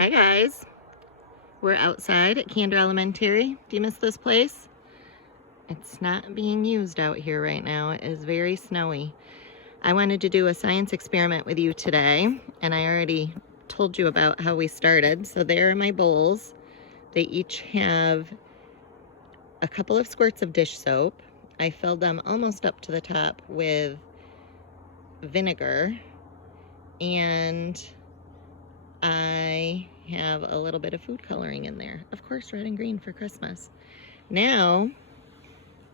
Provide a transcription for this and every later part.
Hi guys, we're outside at Candor Elementary. Do you miss this place? It's not being used out here right now. It is very snowy. I wanted to do a science experiment with you today, and I already told you about how we started. So there are my bowls. They each have a couple of squirts of dish soap. I filled them almost up to the top with vinegar, and I have a little bit of food coloring in there. Of course, red and green for Christmas. Now,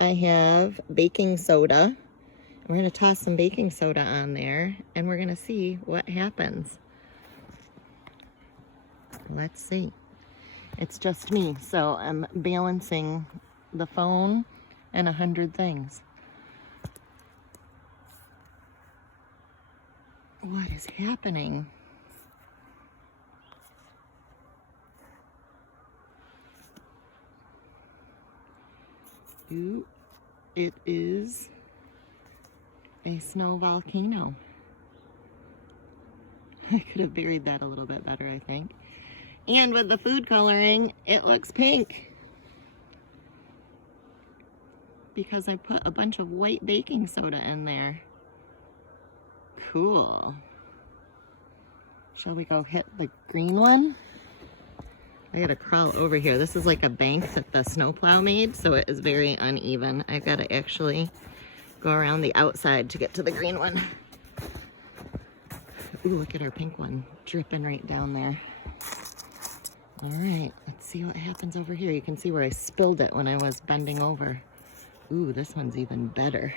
I have baking soda. We're gonna toss some baking soda on there and we're gonna see what happens. Let's see. It's just me, so I'm balancing the phone and 100 things. What is happening? Ooh, it is a snow volcano. I could have buried that a little bit better, I think. And with the food coloring, it looks pink. Because I put a bunch of white baking soda in there. Cool. Shall we go hit the green one? I gotta crawl over here. This is like a bank that the snowplow made, so it is very uneven. I've gotta actually go around the outside to get to the green one. Ooh, look at our pink one dripping right down there. All right, let's see what happens over here. You can see where I spilled it when I was bending over. Ooh, this one's even better.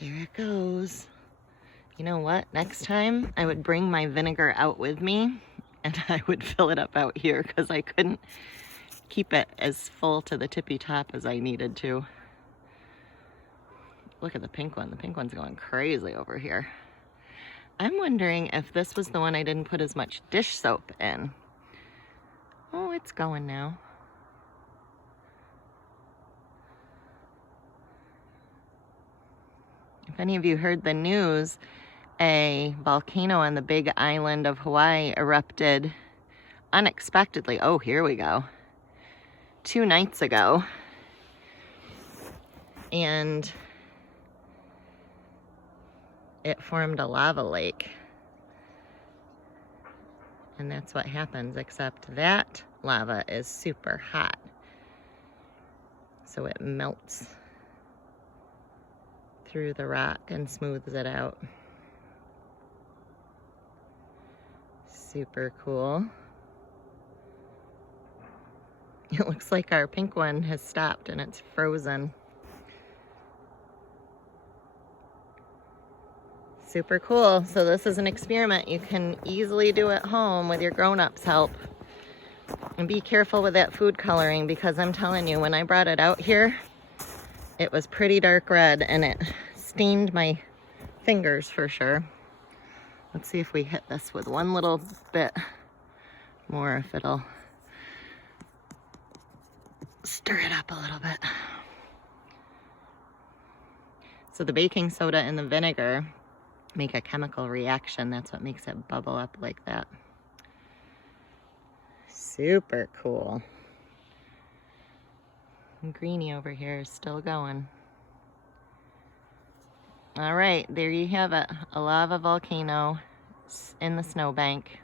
There it goes. You know what? Next time I would bring my vinegar out with me and I would fill it up out here because I couldn't keep it as full to the tippy top as I needed to. Look at the pink one. The pink one's going crazy over here. I'm wondering if this was the one I didn't put as much dish soap in. Oh, it's going now. If any of you heard the news, a volcano on the big island of Hawaii erupted unexpectedly. Oh, here we go. 2 nights ago. And it formed a lava lake. And that's what happens, except that lava is super hot. So it melts through the rock and smooths it out. Super cool. It looks like our pink one has stopped and it's frozen. Super cool. So this is an experiment you can easily do at home with your grown-ups' help. And be careful with that food coloring because I'm telling you, when I brought it out here, it was pretty dark red and it stained my fingers for sure. Let's see if we hit this with one little bit more, if it'll stir it up a little bit. So the baking soda and the vinegar make a chemical reaction. That's what makes it bubble up like that. Super cool. And Greenie over here is still going. All right, there you have it. A lava volcano in the snowbank.